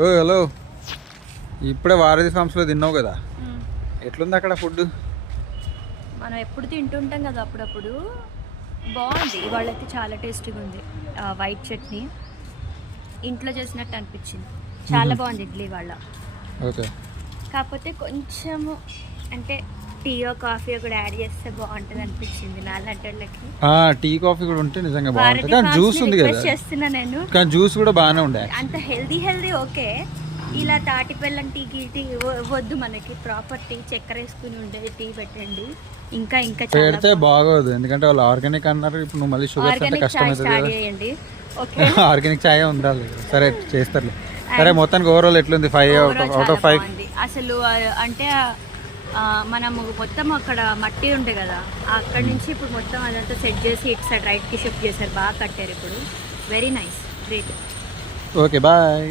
ఓ hello, ఇప్పుడే వారధి ఫార్మ్స్లో తిన్నావు కదా, ఎట్లుంది అక్కడ ఫుడ్? మనం ఎప్పుడు తింటుంటాం కదా అప్పుడప్పుడు. బాగుంది, ఇవాళైతే చాలా టేస్టీగా ఉంది. వైట్ చట్నీ ఇంట్లో చేసినట్టు అనిపించింది. చాలా బాగుంది ఇడ్లీ వాళ్ళ. ఓకే, కాకపోతే కొంచెము అంటే టీయో కాఫీ కూడా యాడ్ చేస్తే బాగుంటుంది అనిపించింది నాలంటోళ్ళకి. టీ కాఫీ కూడా ఉంటే నిజంగా బాగుంటుంది. కానీ జ్యూస్ ఉంది కదా, చేస్తున్నా నేను. కానీ జ్యూస్ కూడా బాగానే ఉండే. అంత హెల్దీ ఓకే, ఇలా తాటి బెల్లం టీ వద్దు మనకి. ప్రాపర్ టీ, చక్కెర వేసుకుని ఉండేది టీ పెట్టండి. ఇంకా ఇంకా పెడితే బాగోదు, ఎందుకంటే వాళ్ళు ఆర్గానిక్ అన్నారు. ఇప్పుడు నువ్వు మళ్ళీ షుగర్ అంటే కష్టమవుతుంది. ఆర్గానిక్ చాయ్ ఉండాలి. సరే చేస్తారు. సరే, మొత్తానికి ఓవరాల్ ఎట్లుంది? 5 out of 5. అసలు అంటే మనము మొత్తం అక్కడ మట్టి ఉండే కదా, అక్కడ నుంచి ఇప్పుడు మొత్తం అదంతా సెట్ చేసి ఇటు సైడ్ రైట్కి షిఫ్ట్ చేశారు. బాగా కట్టారు ఇప్పుడు. Very nice, great. Okay, bye.